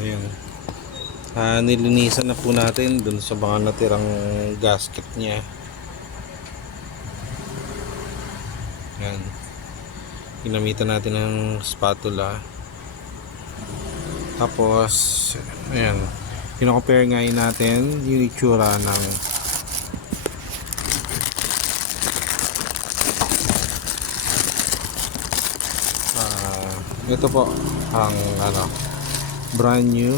Ayan. Nilinisan na po natin dun sa mga natirang gasket niya. Ayan. Ginamitan natin ng spatula. Tapos, ayan. Kino-compare ngayon natin yung itsura ng ito po ang brand new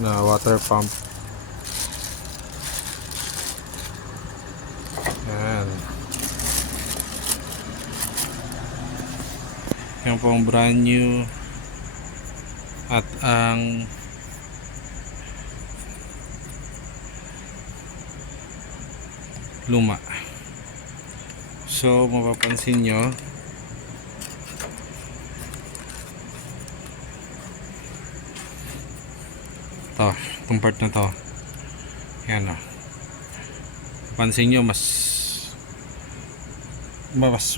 na water pump. Yan. Yan po ang brand new at ang luma. So mapapansin nyo itong part na to, yan o, pansin nyo mas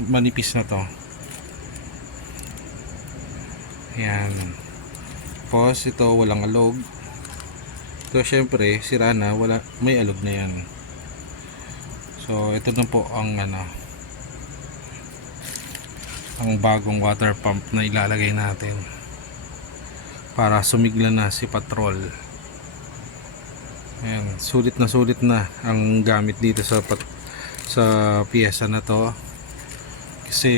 manipis na to. Yan. Tapos ito walang alog. Ito syempre sira na, may alog na yan. So ito na po ang ang bagong water pump na ilalagay natin para sumigla na si patrol. Ayan, sulit na ang gamit dito sa piyesa na to. Kasi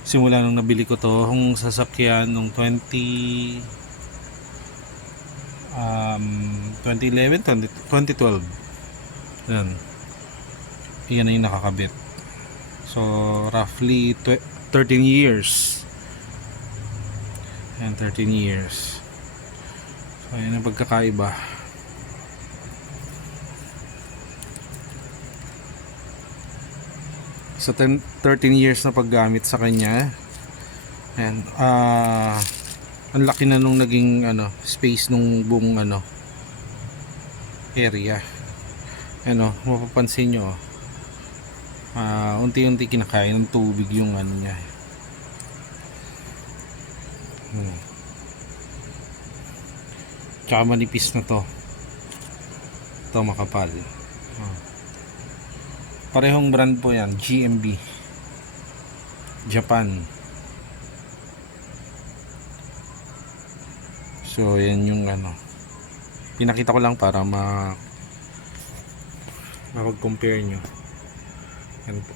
simula nung nabili ko to, yung sasakyan nung 2011, 2012. Ayan. Iyan na yung nakakabit. So roughly 13 years. Ayan, 13 years. So ayan ang pagkakaiba. Sa 13 years na paggamit sa kanya, ayan, ang laki na nung naging space nung buong area. Mapapansin nyo, unti-unti kinakain ng tubig yung niya. Tsaka manipis na to. Ito makapal. Parehong brand po yan, GMB Japan. So yan yung pinakita ko lang para makapag-compare nyo. Yan po.